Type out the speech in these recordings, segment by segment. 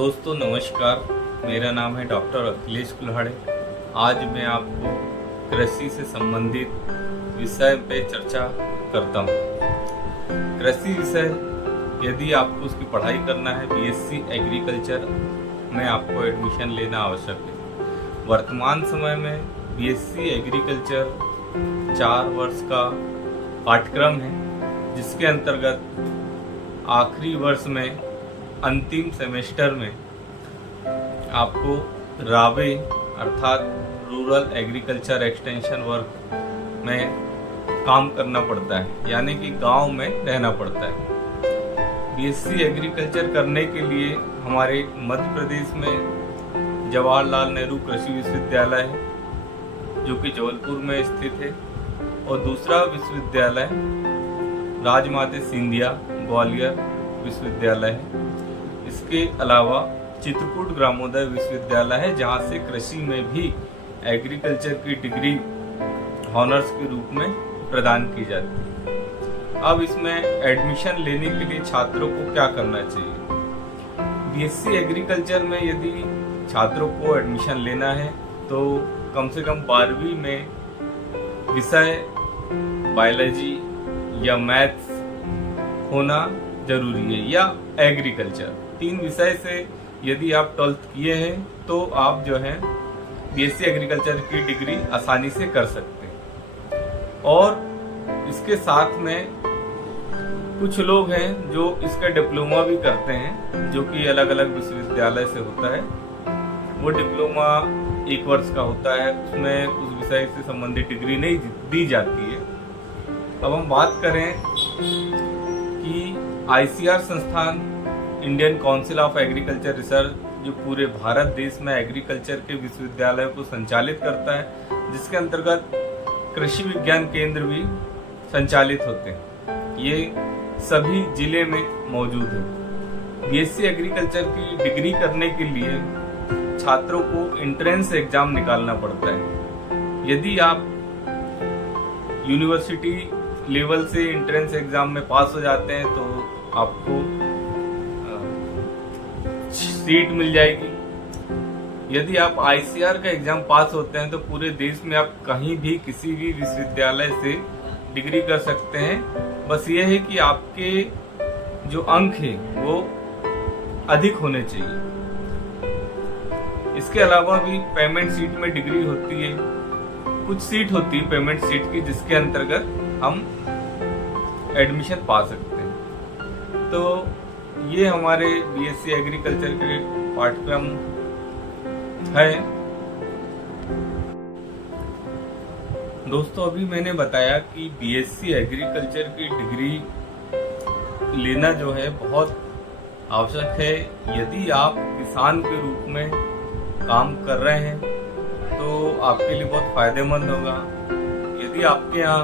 दोस्तों नमस्कार, मेरा नाम है डॉक्टर अखिलेश कुल्हाड़े। आज मैं आपको कृषि से संबंधित विषय पे चर्चा करता हूँ। कृषि विषय यदि आपको उसकी पढ़ाई करना है, बीएससी एग्रीकल्चर में आपको एडमिशन लेना आवश्यक है। वर्तमान समय में बीएससी एग्रीकल्चर 4 वर्ष का पाठ्यक्रम है, जिसके अंतर्गत आखिरी वर्ष में अंतिम सेमेस्टर में आपको रावे अर्थात रूरल एग्रीकल्चर एक्सटेंशन वर्क में काम करना पड़ता है, यानी कि गांव में रहना पड़ता है। बीएससी एग्रीकल्चर करने के लिए हमारे मध्य प्रदेश में जवाहरलाल नेहरू कृषि विश्वविद्यालय है, जो कि जबलपुर में स्थित है, और दूसरा विश्वविद्यालय राजमाता सिंधिया ग्वालियर विश्वविद्यालय है। इसके अलावा चित्रकूट ग्रामोदय विश्वविद्यालय है, जहां से कृषि में भी एग्रीकल्चर की डिग्री ऑनर्स के रूप में प्रदान की जाती है। अब इसमें एडमिशन लेने के लिए छात्रों को क्या करना चाहिए? बीएससी एग्रीकल्चर में यदि छात्रों को एडमिशन लेना है तो कम से कम 12वीं में विषय बायोलॉजी या मैथ्स होना जरूरी है, या एग्रीकल्चर। 3 विषय से यदि आप 12th किए हैं तो आप जो है बीएससी एग्रीकल्चर की डिग्री आसानी से कर सकते हैं। और इसके साथ में कुछ लोग हैं जो इसका डिप्लोमा भी करते हैं, जो कि अलग अलग विश्वविद्यालय से होता है। वो डिप्लोमा 1 वर्ष का होता है, उसमें उस विषय से संबंधित डिग्री नहीं दी जाती है। अब हम बात करें कि आईसीआर संस्थान Indian council of agriculture research, जो पूरे भारत देश में एग्रीकल्चर के विश्वविद्यालयों को संचालित करता है, जिसके अंतर्गत कृषि विज्ञान केंद्र भी संचालित होते हैं, ये सभी जिले में मौजूद है। बीएससी एग्रीकल्चर की डिग्री करने के लिए छात्रों को एंट्रेंस एग्जाम निकालना पड़ता है। यदि आप यूनिवर्सिटी लेवल से एंट्रेंस एग्जाम में पास हो जाते हैं तो आपको सीट मिल जाएगी। यदि आप आईसीआर का एग्जाम पास होते हैं तो पूरे देश में आप कहीं भी किसी भी विश्वविद्यालय से डिग्री कर सकते हैं। बस ये है कि आपके जो अंक है वो अधिक होने चाहिए। इसके अलावा भी पेमेंट सीट में डिग्री होती है, कुछ सीट होती है पेमेंट सीट की, जिसके अंतर्गत हम एडमिशन पा सकते हैं। तो ये हमारे बीएससी एग्रीकल्चर के पाठ्यक्रम है। दोस्तों, अभी मैंने बताया कि बीएससी एग्रीकल्चर की डिग्री लेना जो है बहुत आवश्यक है। यदि आप किसान के रूप में काम कर रहे हैं तो आपके लिए बहुत फायदेमंद होगा। यदि आपके यहाँ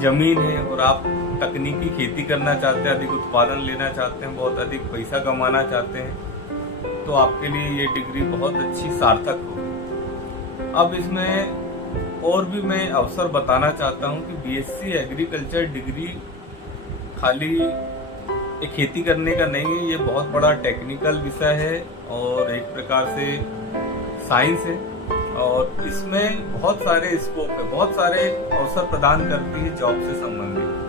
जमीन है और आप तकनीकी खेती करना चाहते हैं, अधिक उत्पादन लेना चाहते हैं, बहुत अधिक पैसा कमाना चाहते हैं, तो आपके लिए ये डिग्री बहुत अच्छी सार्थक होगी। अब इसमें और भी मैं अवसर बताना चाहता हूं कि बीएससी एग्रीकल्चर डिग्री खाली एक खेती करने का नहीं है, ये बहुत बड़ा टेक्निकल विषय है और एक प्रकार से साइंस है, और इसमें बहुत सारे स्कोप है, बहुत सारे अवसर प्रदान करती है जॉब से संबंधित।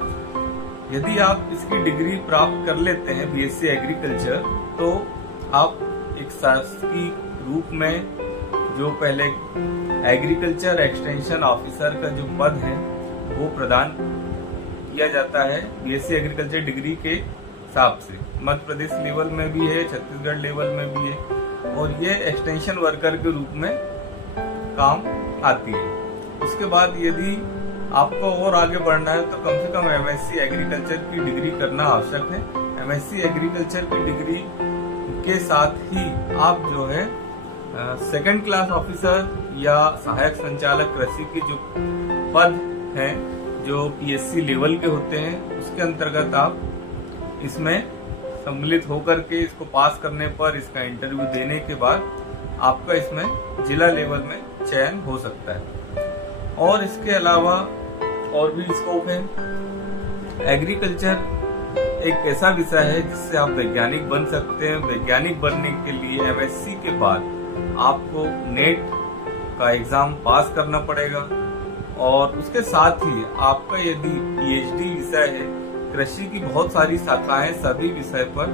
यदि आप इसकी डिग्री प्राप्त कर लेते हैं बीएससी एग्रीकल्चर, तो आप एक शासकीय रूप में जो पहले एग्रीकल्चर एक्सटेंशन ऑफिसर का जो पद है वो प्रदान किया जाता है बीएससी एग्रीकल्चर डिग्री के हिसाब से। मध्य प्रदेश लेवल में भी है, छत्तीसगढ़ लेवल में भी है, और ये एक्सटेंशन वर्कर के रूप में काम आती है। उसके बाद यदि आपको और आगे बढ़ना है तो कम से कम एमएससी एग्रीकल्चर की डिग्री करना आवश्यक है। एमएससी एग्रीकल्चर की डिग्री के साथ ही आप जो है सेकंड क्लास ऑफिसर या सहायक संचालक कृषि के जो पद हैं, जो पीएससी लेवल के होते हैं, उसके अंतर्गत आप इसमें सम्मिलित होकर के इसको पास करने पर, इसका इंटरव्यू देने के बाद आपका इसमें जिला लेवल में चयन हो सकता है। और इसके अलावा और भी स्कोप है। एग्रीकल्चर एक ऐसा विषय है जिससे आप वैज्ञानिक बन सकते हैं। वैज्ञानिक बनने के लिए एमएससी के बाद आपको नेट का एग्जाम पास करना पड़ेगा और उसके साथ ही आपका यदि पीएचडी विषय है, कृषि की बहुत सारी शाखाएं, सभी विषय पर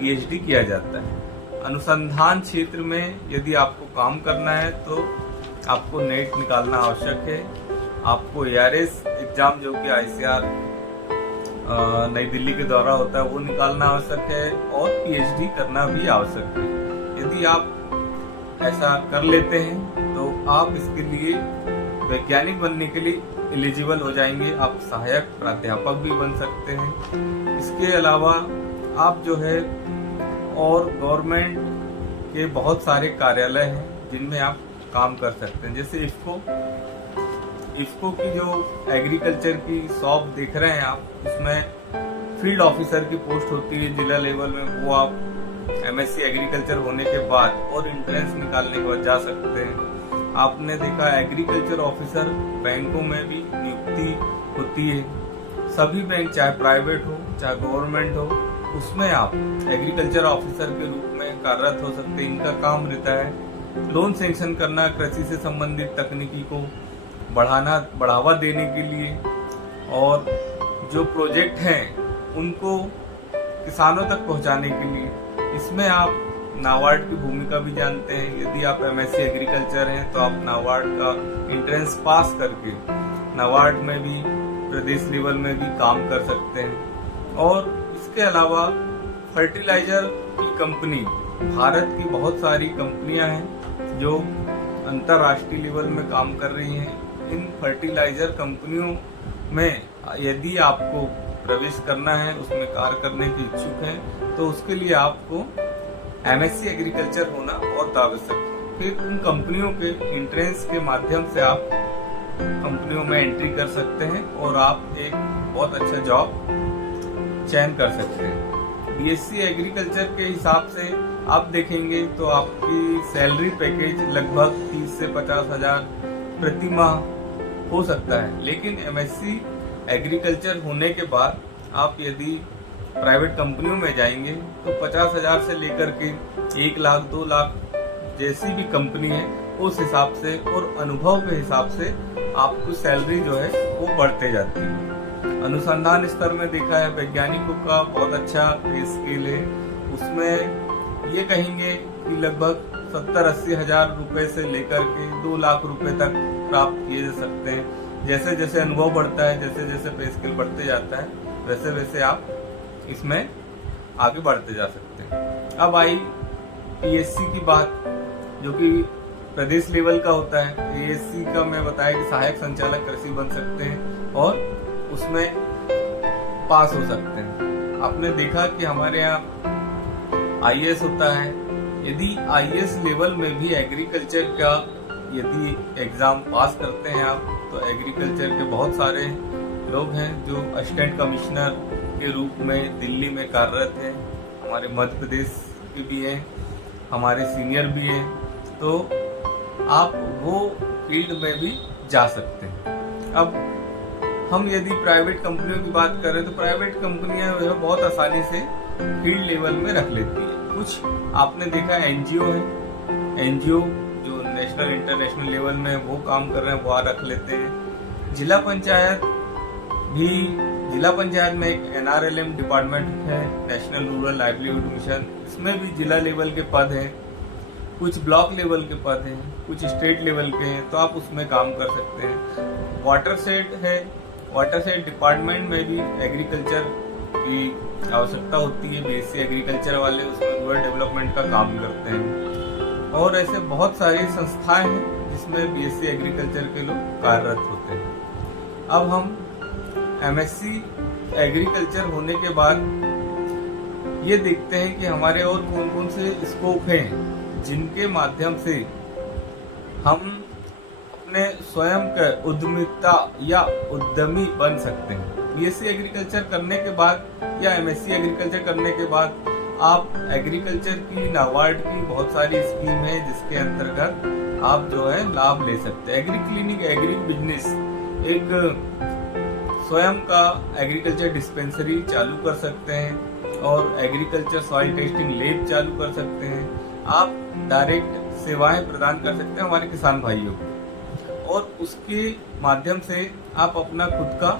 पीएचडी किया जाता है। अनुसंधान क्षेत्र में यदि आपको काम करना है तो आपको नेट निकालना आवश्यक है। आपको एआरएस एग्जाम जो कि आईसीआर नई दिल्ली के द्वारा होता है वो निकालना आवश्यक है और पीएचडी करना भी आवश्यक है। यदि आप ऐसा कर लेते हैं तो आप इसके लिए वैज्ञानिक बनने के लिए एलिजिबल हो जाएंगे। आप सहायक प्राध्यापक भी बन सकते हैं। इसके अलावा आप जो है और गवर्नमेंट के बहुत सारे कार्यालय हैं जिनमें आप काम कर सकते हैं। जैसे इफ्को की जो एग्रीकल्चर की शॉप देख रहे हैं आप, उसमें फील्ड ऑफिसर की पोस्ट होती है जिला लेवल में। वो आप एमएससी एग्रीकल्चर होने के बाद और एंट्रेंस निकालने के बाद जा सकते हैं। आपने देखा एग्रीकल्चर ऑफिसर बैंकों में भी नियुक्ति होती है। सभी बैंक चाहे प्राइवेट हो चाहे गवर्नमेंट हो, उसमें आप एग्रीकल्चर ऑफिसर के रूप में कार्यरत हो सकते हैं। इनका काम रहता है लोन सैंक्शन करना, कृषि से संबंधित तकनीकी को बढ़ावा देने के लिए, और जो प्रोजेक्ट हैं उनको किसानों तक पहुंचाने के लिए। इसमें आप नाबार्ड की भूमिका भी जानते हैं। यदि आप एमएससी एग्रीकल्चर हैं तो आप नाबार्ड का एंट्रेंस पास करके नाबार्ड में भी प्रदेश लेवल में भी काम कर सकते हैं। और इसके अलावा फर्टिलाइजर की कंपनी, भारत की बहुत सारी कंपनियां हैं जो अंतर्राष्ट्रीय लेवल में काम कर रही हैं। इन फर्टिलाइजर कंपनियों में यदि आपको प्रवेश करना है, उसमें कार्य करने के इच्छुक हैं, तो उसके लिए आपको एमएससी एग्रीकल्चर होना बहुत आवश्यक है। फिर उन कंपनियों के एंट्रेंस के माध्यम से आप कंपनियों में एंट्री कर सकते हैं और आप एक बहुत अच्छा जॉब चयन कर सकते हैं। बीएससी एग्रीकल्चर के हिसाब से आप देखेंगे तो आपकी सैलरी पैकेज लगभग 30 से 50 हजार प्रति माह हो सकता है। लेकिन एमएससी एग्रीकल्चर होने के बाद आप यदि प्राइवेट कंपनियों में जाएंगे तो 50,000 से लेकर के 1 लाख 2 लाख जैसी भी कंपनी है उस हिसाब से और अनुभव के हिसाब से आपको सैलरी जो है वो बढ़ते जाती है। अनुसंधान स्तर में देखा है वैज्ञानिकों का बहुत अच्छा पे स्केल है। उसमें ये कहेंगे कि लगभग 70-80 हजार रुपए से लेकर के 2 लाख रुपए तक प्राप्त किए जा सकते हैं। जैसे जैसे अनुभव बढ़ता है, जैसे जैसे पे स्केल बढ़ते जाता है, वैसे वैसे आप इसमें आगे बढ़ते जा सकते हैं। अब आई पीएससी की बात, जो कि प्रदेश लेवल का होता है। पीएससी का मैं बताया कि सहायक संचालक कृषि बन सकते हैं और उसमें पास हो सकते हैं। आपने देखा कि हमारे यहाँ आईएएस होता है। यदि आईएएस लेवल में भी एग्रीकल्चर का यदि एग्जाम पास करते हैं आप, तो एग्रीकल्चर के बहुत सारे लोग हैं जो असिस्टेंट कमिश्नर के रूप में दिल्ली में कार्यरत हैं। हमारे मध्य प्रदेश के भी हैं, हमारे सीनियर भी हैं, तो आप वो फील्ड में भी जा सकते हैं। अब हम यदि प्राइवेट कंपनियों की बात करें तो प्राइवेट कंपनियां जो है बहुत आसानी से फील्ड लेवल में रख लेती है। कुछ आपने देखा एनजीओ है, एनजीओ जो नेशनल इंटरनेशनल लेवल में वो काम कर रहे हैं, वो रख लेते हैं। जिला पंचायत में एक एनआरएलएम डिपार्टमेंट है, नेशनल रूरल लाइवलीहुड मिशन, इसमें भी जिला लेवल के पद हैं। कुछ ब्लॉक लेवल के पद हैं, कुछ स्टेट लेवल के हैं, तो आप उसमें काम कर सकते हैं। वाटरशेड है, वाटरशेड डिपार्टमेंट में भी एग्रीकल्चर की आवश्यकता होती है। बीएससी एग्रीकल्चर वाले उसमें रूरल डेवलपमेंट का काम करते हैं। और ऐसे बहुत सारी संस्थाएं हैं जिसमें बीएससी एग्रीकल्चर के लोग कार्यरत होते हैं। अब हम एमएससी एग्रीकल्चर होने के बाद ये देखते हैं कि हमारे और कौन कौन से स्कोप हैं जिनके माध्यम से हम अपने स्वयं के उद्यमिता या उद्यमी बन सकते हैं। बीएससी एग्रीकल्चर करने के बाद या एमएससी एग्रीकल्चर करने के बाद आप एग्रीकल्चर की नाबार्ड की बहुत सारी स्कीम है जिसके अंतर्गत आप जो है लाभ ले सकते हैं। एग्री क्लिनिक, एग्री बिजनेस एक स्वयं का एग्रीकल्चर डिस्पेंसरी चालू कर सकते हैं और एग्रीकल्चर सॉइल टेस्टिंग लैब चालू कर सकते हैं। आप डायरेक्ट सेवाएं प्रदान कर सकते हैं हमारे किसान भाइयों को, और उसके माध्यम से आप अपना खुद का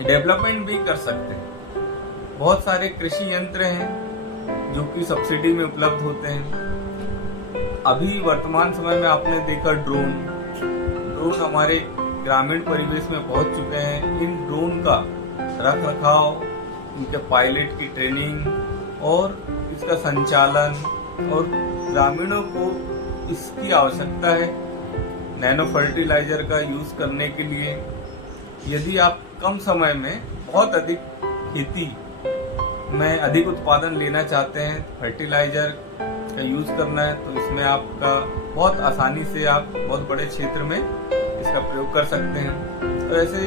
डेवलपमेंट भी कर सकते हैं। बहुत सारे कृषि यंत्र हैं जो कि सब्सिडी में उपलब्ध होते हैं। अभी वर्तमान समय में आपने देखा ड्रोन हमारे ग्रामीण परिवेश में पहुंच चुके हैं। इन ड्रोन का रख रखाव, इनके पायलट की ट्रेनिंग और इसका संचालन, और ग्रामीणों को इसकी आवश्यकता है नैनो फर्टिलाइजर का यूज करने के लिए। यदि आप कम समय में बहुत अधिक खेती में अधिक उत्पादन लेना चाहते हैं, फर्टिलाइजर का यूज करना है, तो इसमें आपका बहुत आसानी से आप बहुत बड़े क्षेत्र में इसका प्रयोग कर सकते हैं। तो ऐसे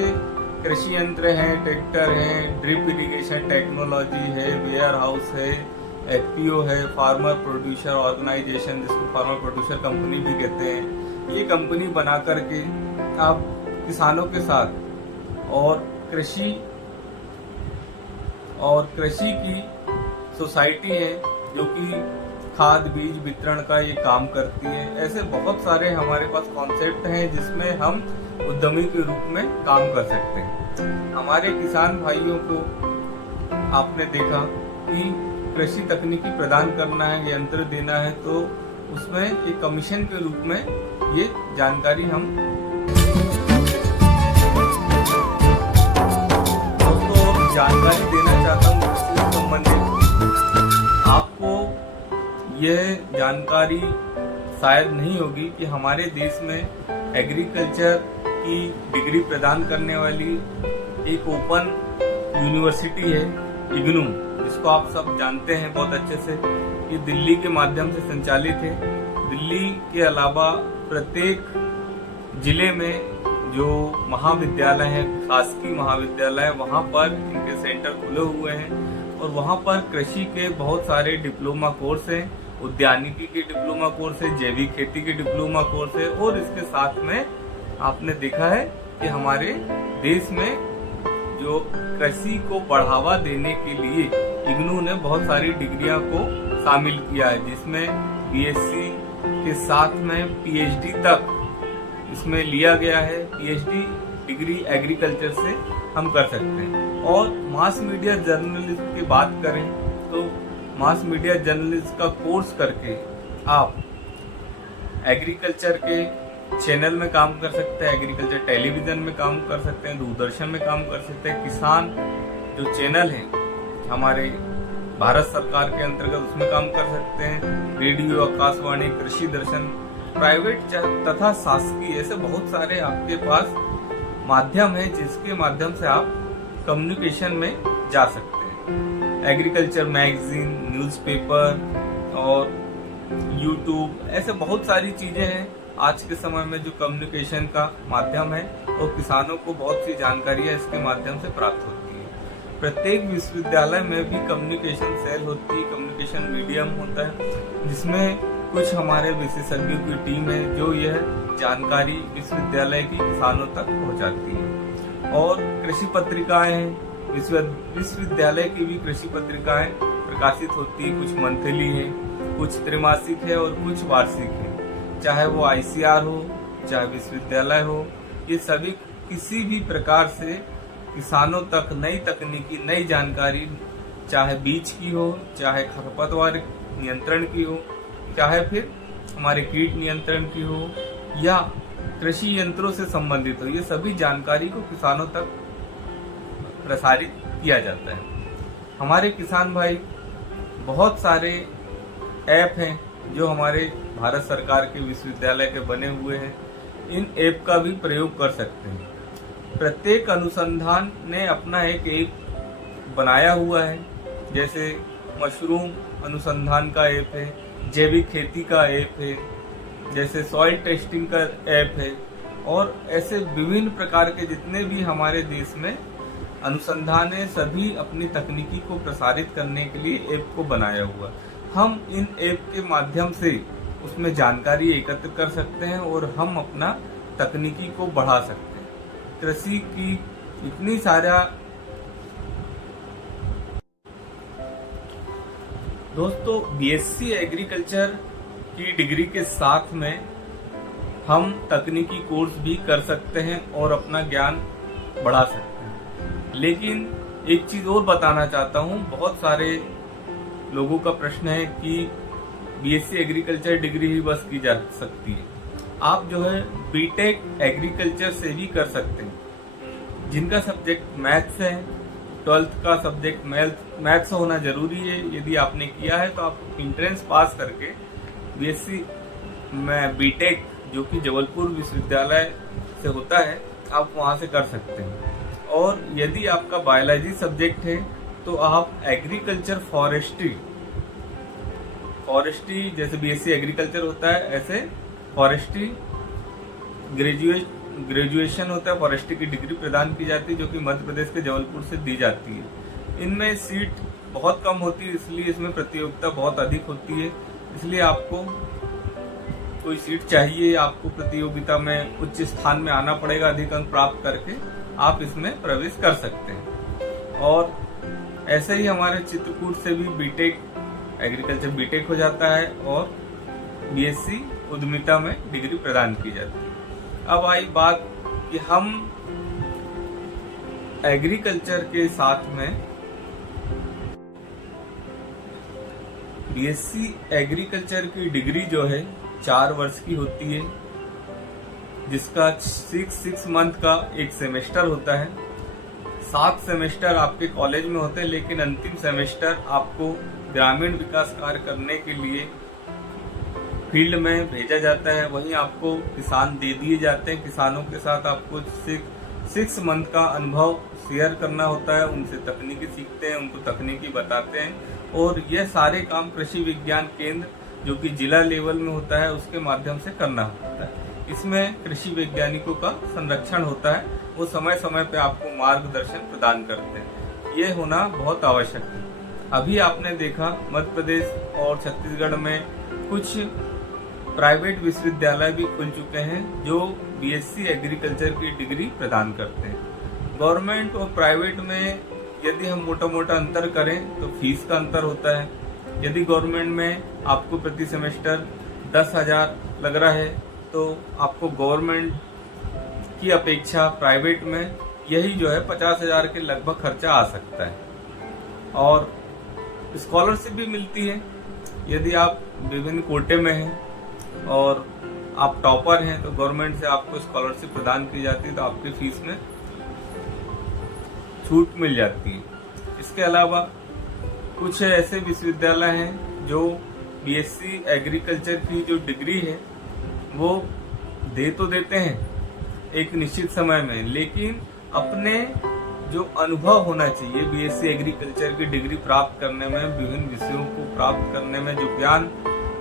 कृषि यंत्र हैं, ट्रैक्टर हैं, ड्रिप इरिगेशन टेक्नोलॉजी है, वेयर हाउस है, एफपीओ है, फार्मर प्रोड्यूसर ऑर्गेनाइजेशन, जिसको फार्मर प्रोड्यूसर कंपनी भी कहते हैं। ये कंपनी बना करके आप किसानों के साथ और कृषि की सोसाइटी है जो कि खाद बीज वितरण का ये काम करती है। ऐसे बहुत सारे हमारे पास कॉन्सेप्ट हैं जिसमें हम उद्यमी के रूप में काम कर सकते हैं। हमारे किसान भाइयों को आपने देखा कि कृषि तकनीकी प्रदान करना है, यंत्र देना है, तो उसमें एक कमीशन के रूप में ये जानकारी हम दोस्तों जानकारी देना चाहता हूँ। इससे संबंधित आपको यह जानकारी शायद नहीं होगी कि हमारे देश में एग्रीकल्चर की डिग्री प्रदान करने वाली एक ओपन यूनिवर्सिटी है, इग्नू, जिसको आप सब जानते हैं बहुत अच्छे से। ये दिल्ली के माध्यम से संचालित है। दिल्ली के अलावा प्रत्येक जिले में जो महाविद्यालय है, शासकीय महाविद्यालय, वहाँ पर इनके सेंटर खुले हुए हैं और वहाँ पर कृषि के बहुत सारे डिप्लोमा कोर्स हैं, उद्यानिकी के डिप्लोमा कोर्स है, जैविक खेती के डिप्लोमा कोर्स है, और इसके साथ में आपने देखा है कि हमारे देश में जो कृषि को बढ़ावा देने के लिए इग्नू ने बहुत सारी डिग्रियां को शामिल किया है, जिसमें बीएससी के साथ में पीएचडी तक इसमें लिया गया है। पीएचडी डिग्री एग्रीकल्चर से हम कर सकते हैं। और मास मीडिया जर्नलिज्म की बात करें तो मास मीडिया जर्नलिज्म का कोर्स करके आप एग्रीकल्चर के चैनल में काम कर सकते हैं, एग्रीकल्चर टेलीविजन में काम कर सकते हैं, दूरदर्शन में काम कर सकते हैं। किसान जो चैनल है हमारे भारत सरकार के अंतर्गत, उसमें काम कर सकते हैं। रेडियो, आकाशवाणी, कृषि दर्शन, प्राइवेट तथा शासकीय, ऐसे बहुत सारे आपके पास माध्यम है जिसके माध्यम से आप कम्युनिकेशन में जा सकते हैं। एग्रीकल्चर मैगजीन, न्यूज़पेपर और यूट्यूब, ऐसे बहुत सारी चीजें हैं आज के समय में जो कम्युनिकेशन का माध्यम है, और किसानों को बहुत सी जानकारियां इसके माध्यम से प्राप्त होती है। प्रत्येक विश्वविद्यालय में भी कम्युनिकेशन सेल होती है, कम्युनिकेशन मीडियम होता है, जिसमें कुछ हमारे विशेषज्ञों की टीम है जो यह जानकारी विश्वविद्यालय की किसानों तक पहुंचाती है। और कृषि पत्रिकाएं हैं, विश्वविद्यालय की भी कृषि पत्रिकाएं प्रकाशित होती है। कुछ मंथली है, कुछ त्रैमासिक है और कुछ वार्षिक है। चाहे वो आईसीआर हो, चाहे विश्वविद्यालय हो, ये सभी किसी भी प्रकार से किसानों तक नई तकनीकी, नई जानकारी, चाहे बीज की हो, चाहे खरपतवार नियंत्रण की हो, चाहे फिर हमारे कीट नियंत्रण की हो, या कृषि यंत्रों से संबंधित हो, ये सभी जानकारी को किसानों तक प्रसारित किया जाता है। हमारे किसान भाई बहुत सारे ऐप हैं जो हमारे भारत सरकार के विश्वविद्यालय के बने हुए हैं। इन ऐप का भी प्रयोग कर सकते हैं। प्रत्येक अनुसंधान ने अपना एक ऐप बनाया हुआ है, जैसे मशरूम अनुसंधान का ऐप है, जैविक खेती का ऐप है, जैसे सॉइल टेस्टिंग का ऐप है, और ऐसे विभिन्न प्रकार के जितने भी हमारे देश में अनुसंधान है, सभी अपनी तकनीकी को प्रसारित करने के लिए ऐप को बनाया हुआ। हम इन ऐप के माध्यम से उसमें जानकारी एकत्र कर सकते हैं और हम अपना तकनीकी को बढ़ा सकते हैं। कृषि की इतनी सारा दोस्तों बीएससी एग्रीकल्चर की डिग्री के साथ में हम तकनीकी कोर्स भी कर सकते हैं और अपना ज्ञान बढ़ा सकते हैं। लेकिन एक चीज और बताना चाहता हूँ, बहुत सारे लोगों का प्रश्न है कि बीएससी एग्रीकल्चर डिग्री ही बस की जा सकती है। आप जो है बीटेक एग्रीकल्चर से भी कर सकते हैं। जिनका सब्जेक्ट मैथ्स है, 12th का सब्जेक्ट मैथ्स होना जरूरी है। यदि आपने किया है तो आप इंट्रेंस पास करके बीएससी में बीटेक जो कि जबलपुर विश्वविद्यालय से होता है, आप वहां से कर सकते हैं। और यदि आपका बायोलॉजी सब्जेक्ट है तो आप एग्रीकल्चर फॉरेस्ट्री जैसे बीएससी एग्रीकल्चर होता है, ऐसे फॉरेस्ट्री ग्रेजुएशन होता है, फॉरेस्ट्री की डिग्री प्रदान की जाती है जो कि मध्य प्रदेश के जबलपुर से दी जाती है। इनमें सीट बहुत कम होती है, इसलिए इसमें प्रतियोगिता बहुत अधिक होती है। इसलिए आपको कोई सीट चाहिए, आपको प्रतियोगिता में उच्च स्थान में आना पड़ेगा, अधिक अंक प्राप्त करके आप इसमें प्रवेश कर सकते हैं। और ऐसे ही हमारे चित्रकूट से भी बीटेक एग्रीकल्चर बीटेक हो जाता है और बीएससी उद्यमिता में डिग्री प्रदान की जाती है। अब आई बात कि हम एग्रीकल्चर के साथ में बीएससी एग्रीकल्चर की डिग्री जो है 4 वर्ष की होती है, जिसका 6 मंथ का एक सेमेस्टर होता है। 7 सेमेस्टर आपके कॉलेज में होते हैं, लेकिन अंतिम सेमेस्टर आपको ग्रामीण विकास कार्य करने के लिए फील्ड में भेजा जाता है। वहीं आपको किसान दे दिए जाते हैं। किसानों के साथ आपको 6 मंथ का अनुभव शेयर करना होता है। उनसे तकनीकी सीखते हैं, उनको तकनीकी बताते हैं। और यह सारे काम कृषि विज्ञान केंद्र जो कि जिला लेवल में होता है उसके माध्यम से करना होता है। इसमें कृषि वैज्ञानिकों का संरक्षण होता है, वो समय समय पे आपको मार्गदर्शन प्रदान करते हैं। ये होना बहुत आवश्यक है। अभी आपने देखा मध्य प्रदेश और छत्तीसगढ़ में कुछ प्राइवेट विश्वविद्यालय भी खुल चुके हैं जो बीएससी एग्रीकल्चर की डिग्री प्रदान करते हैं। गवर्नमेंट और प्राइवेट में यदि हम मोटा मोटा अंतर करें तो फीस का अंतर होता है। यदि गवर्नमेंट में आपको प्रति सेमेस्टर 10,000 लग रहा है तो आपको गवर्नमेंट की अपेक्षा प्राइवेट में यही जो है 50,000 के लगभग खर्चा आ सकता है। और स्कॉलरशिप भी मिलती है। यदि आप विभिन्न कोटे में हैं और आप टॉपर हैं तो गवर्नमेंट से आपको स्कॉलरशिप प्रदान की जाती है, तो आपकी फीस में छूट मिल जाती है। इसके अलावा कुछ ऐसे विश्वविद्यालय हैं जो बीएससी एग्रीकल्चर की जो डिग्री है वो दे तो देते हैं एक निश्चित समय में, लेकिन अपने जो अनुभव होना चाहिए बीएससी एग्रीकल्चर की डिग्री प्राप्त करने में, विभिन्न विषयों को प्राप्त करने में जो ज्ञान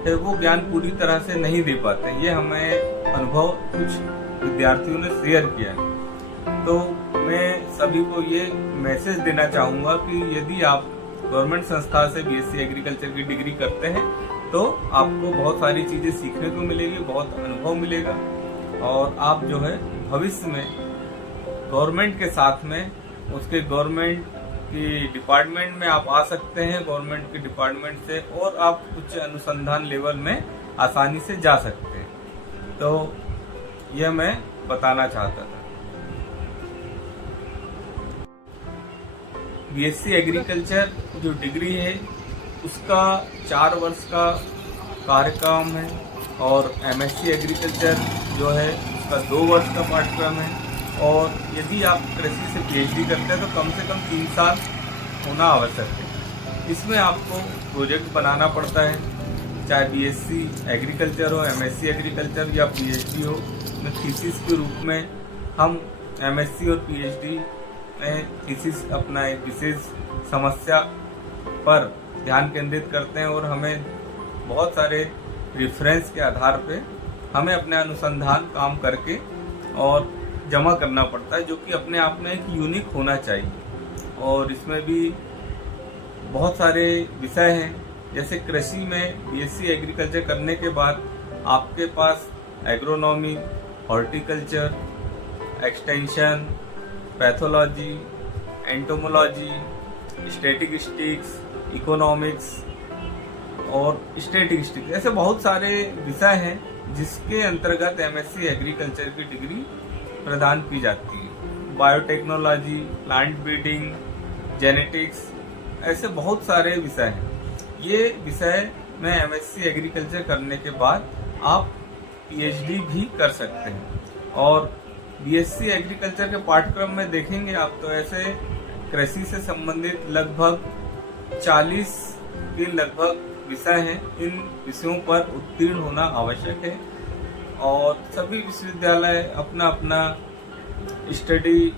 है वो ज्ञान पूरी तरह से नहीं दे पाते हैं। ये हमें अनुभव कुछ विद्यार्थियों ने शेयर किया है। तो मैं सभी को ये मैसेज देना चाहूंगा कि यदि आप गवर्नमेंट संस्था से बीएससी एग्रीकल्चर की डिग्री करते हैं तो आपको बहुत सारी चीजें सीखने को मिलेगी, बहुत अनुभव मिलेगा और आप जो है भविष्य में गवर्नमेंट के साथ में उसके गवर्नमेंट की डिपार्टमेंट में आप आ सकते हैं, गवर्नमेंट के डिपार्टमेंट से, और आप उच्च अनुसंधान लेवल में आसानी से जा सकते हैं। तो यह मैं बताना चाहता था। बीएससी एग्रीकल्चर जो डिग्री है उसका 4 वर्ष का कार्यक्रम है और एमएससी एग्रीकल्चर जो है उसका 2 वर्ष का पाठ्यक्रम है। और यदि आप कृषि से पीएचडी करते हैं तो कम से कम 3 साल होना आवश्यक है। इसमें आपको प्रोजेक्ट बनाना पड़ता है, चाहे बीएससी एग्रीकल्चर हो, एमएससी एग्रीकल्चर या पीएचडी हो। में थीसिस के रूप में हम एमएससी और पीएचडी में थीसिस अपना एक विशेष समस्या पर ध्यान केंद्रित करते हैं और हमें बहुत सारे रेफरेंस के आधार पे हमें अपने अनुसंधान काम करके और जमा करना पड़ता है, जो कि अपने आप में एक यूनिक होना चाहिए। और इसमें भी बहुत सारे विषय हैं, जैसे कृषि में बीएससी एग्रीकल्चर करने के बाद आपके पास agronomy, horticulture, extension pathology, entomology, statistics, economics और स्टैटिस्टिक्स, ऐसे बहुत सारे विषय हैं जिसके अंतर्गत एमएससी एग्रीकल्चर की डिग्री प्रदान की जाती है। बायोटेक्नोलॉजी, प्लांट ब्रीडिंग, जेनेटिक्स, ऐसे बहुत सारे विषय हैं। ये विषय में एमएससी एग्रीकल्चर करने के बाद आप पीएचडी भी कर सकते हैं। और बीएससी एग्रीकल्चर के पाठ्यक्रम में देखेंगे आप तो ऐसे कृषि से संबंधित लगभग 40 के लगभग विषय हैं। इन विषयों पर उत्तीर्ण होना आवश्यक है और सभी विश्वविद्यालय अपना अपना स्टडी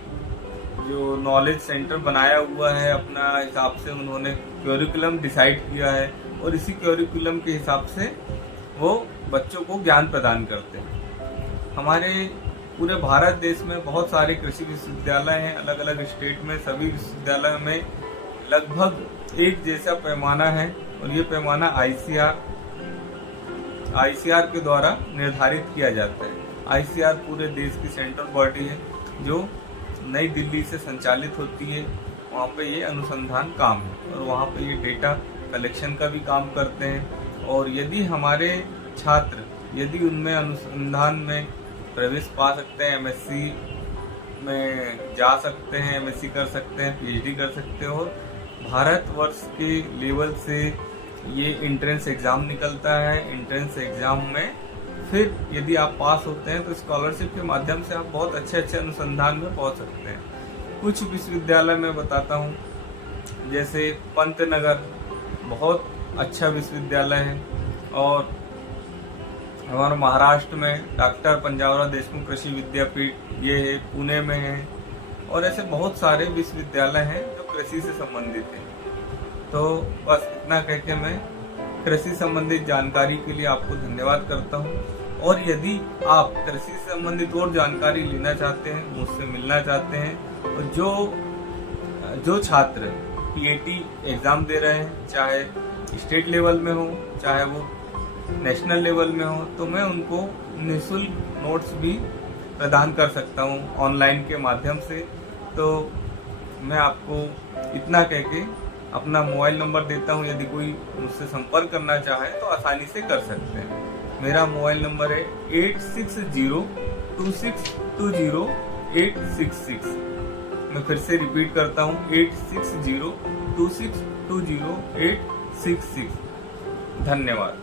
जो नॉलेज सेंटर बनाया हुआ है, अपना हिसाब से उन्होंने करिकुलम डिसाइड किया है और इसी करिकुलम के हिसाब से वो बच्चों को ज्ञान प्रदान करते हैं। हमारे पूरे भारत देश में बहुत सारे कृषि विश्वविद्यालय हैं, अलग अलग स्टेट में। सभी विश्वविद्यालयों में लगभग एक जैसा पैमाना है और ये पैमाना आईसीआर के द्वारा निर्धारित किया जाता है। आईसीआर पूरे देश की सेंट्रल बॉडी है जो नई दिल्ली से संचालित होती है। वहाँ पे ये अनुसंधान काम है और वहाँ पे ये डेटा कलेक्शन का भी काम करते हैं। और यदि हमारे छात्र यदि उनमें अनुसंधान में प्रवेश पा सकते हैं, एमएससी में जा सकते हैं, एमएससी कर सकते हैं, पीएचडी कर सकते हैं और भारतवर्ष के लेवल से ये एंट्रेंस एग्ज़ाम निकलता है। एंट्रेंस एग्ज़ाम में फिर यदि आप पास होते हैं तो स्कॉलरशिप के माध्यम से आप बहुत अच्छे अच्छे अनुसंधान में पहुंच सकते हैं। कुछ विश्वविद्यालय मैं बताता हूं, जैसे पंतनगर बहुत अच्छा विश्वविद्यालय है और हमारे महाराष्ट्र में डॉक्टर पंजाबराव देशमुख कृषि विद्यापीठ ये है, पुणे में है और ऐसे बहुत सारे विश्वविद्यालय हैं जो कृषि से संबंधित हैं। तो बस इतना कह के मैं कृषि संबंधित जानकारी के लिए आपको धन्यवाद करता हूं। और यदि आप कृषि से संबंधित और जानकारी लेना चाहते हैं, मुझसे मिलना चाहते हैं और जो छात्र पीएटी एग्ज़ाम दे रहे हैं, चाहे स्टेट लेवल में हो चाहे वो नेशनल लेवल में हो, तो मैं उनको निःशुल्क नोट्स भी प्रदान कर सकता हूँ ऑनलाइन के माध्यम से। तो मैं आपको इतना कह के अपना मोबाइल नंबर देता हूँ, यदि कोई मुझसे संपर्क करना चाहे तो आसानी से कर सकते हैं। मेरा मोबाइल नंबर है 8602620866। मैं फिर से रिपीट करता हूँ 8602620866। धन्यवाद।